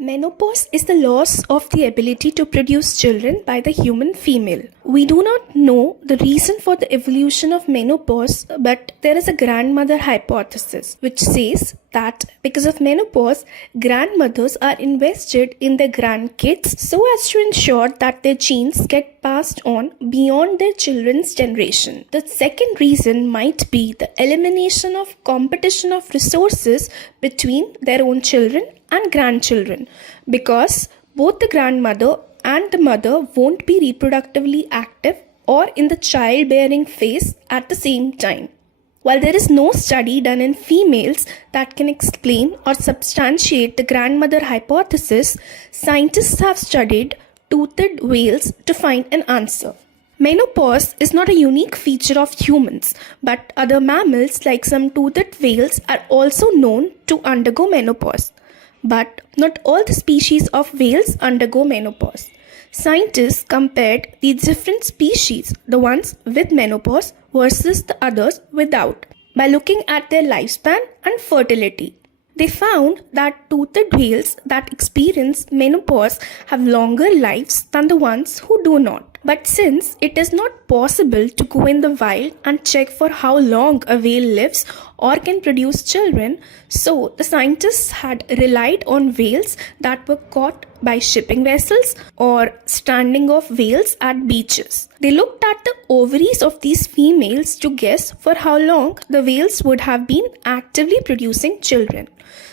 Menopause is the loss of the ability to produce children by the human female. We do not know the reason for the evolution of menopause, but there is a grandmother hypothesis which says that because of menopause, grandmothers are invested in their grandkids so as to ensure that their genes get passed on beyond their children's generation. The second reason might be the elimination of competition of resources between their own children and grandchildren, because both the grandmother and the mother won't be reproductively active or in the childbearing phase at the same time. While there is no study done in females that can explain or substantiate the grandmother hypothesis, scientists have studied toothed whales to find an answer. Menopause is not a unique feature of humans, but other mammals like some toothed whales are also known to undergo menopause. But not all the species of whales undergo menopause. Scientists compared these different species, the ones with menopause versus the others without, by looking at their lifespan and fertility. They found that toothed whales that experience menopause have longer lives than the ones who do not. But since it is not possible to go in the wild and check for how long a whale lives or can produce children, so the scientists had relied on whales that were caught by shipping vessels or stranding of whales at beaches. They looked at the ovaries of these females to guess for how long the whales would have been actively producing children.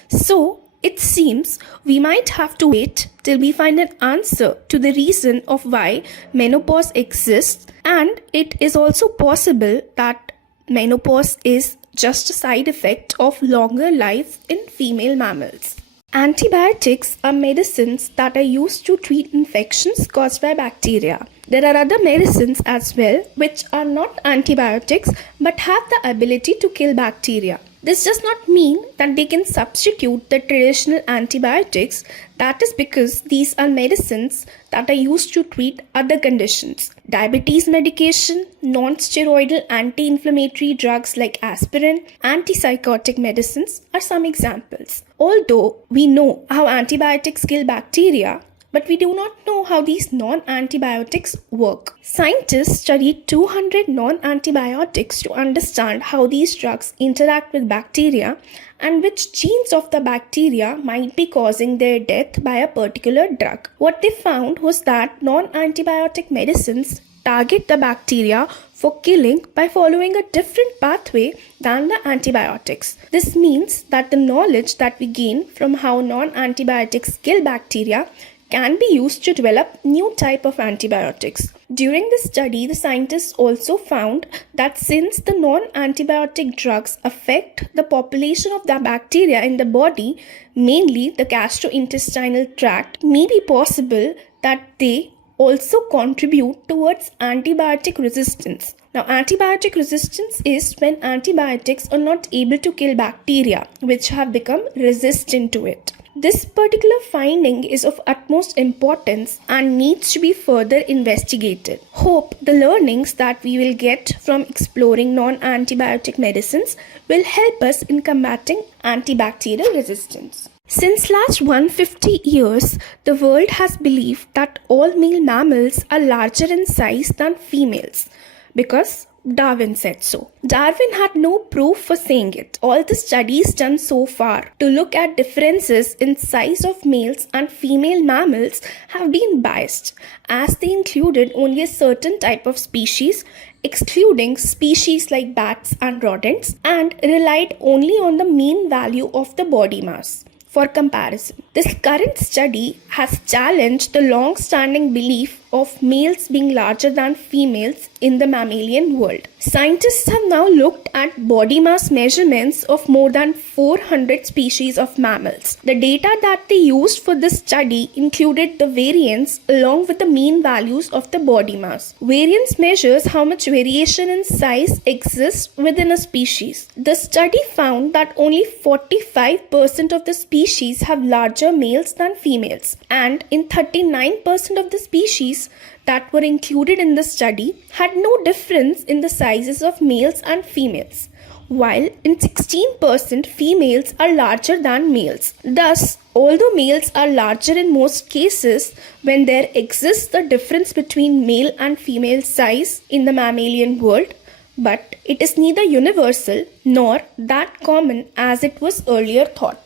So, it seems we might have to wait till we find an answer to the reason of why menopause exists, and it is also possible that menopause is just a side effect of longer life in female mammals. Antibiotics are medicines that are used to treat infections caused by bacteria. There are other medicines as well which are not antibiotics but have the ability to kill bacteria. This does not mean that they can substitute the traditional antibiotics. That is because these are medicines that are used to treat other conditions. Diabetes medication, non-steroidal anti-inflammatory drugs like aspirin, antipsychotic medicines are some examples. Although we know how antibiotics kill bacteria, but we do not know how these non-antibiotics work. Scientists studied 200 non-antibiotics to understand how these drugs interact with bacteria and which genes of the bacteria might be causing their death by a particular drug. What they found was that non-antibiotic medicines target the bacteria for killing by following a different pathway than the antibiotics. This means that the knowledge that we gain from how non-antibiotics kill bacteria can be used to develop new type of antibiotics. During this study, the scientists also found that since the non-antibiotic drugs affect the population of the bacteria in the body, mainly the gastrointestinal tract, may be possible that they also contribute towards antibiotic resistance. Now, antibiotic resistance is when antibiotics are not able to kill bacteria which have become resistant to it. This particular finding is of utmost importance and needs to be further investigated. Hope the learnings that we will get from exploring non-antibiotic medicines will help us in combating antibacterial resistance. Since last 150 years, the world has believed that all male mammals are larger in size than females because Darwin said so. Darwin had no proof for saying it. All the studies done so far to look at differences in size of males and female mammals have been biased, as they included only a certain type of species, excluding species like bats and rodents, and relied only on the mean value of the body mass. For comparison, this current study has challenged the long-standing belief of males being larger than females in the mammalian world. Scientists have now looked at body mass measurements of more than 400 species of mammals. The data that they used for this study included the variance along with the mean values of the body mass. Variance measures how much variation in size exists within a species. The study found that only 45% of the species have larger males than females, and in 39% of the species that were included in the study had no difference in the sizes of males and females. while in 16% females are larger than males. Thus, although males are larger in most cases, when there exists the difference between male and female size in the mammalian world, but it is neither universal nor that common as it was earlier thought.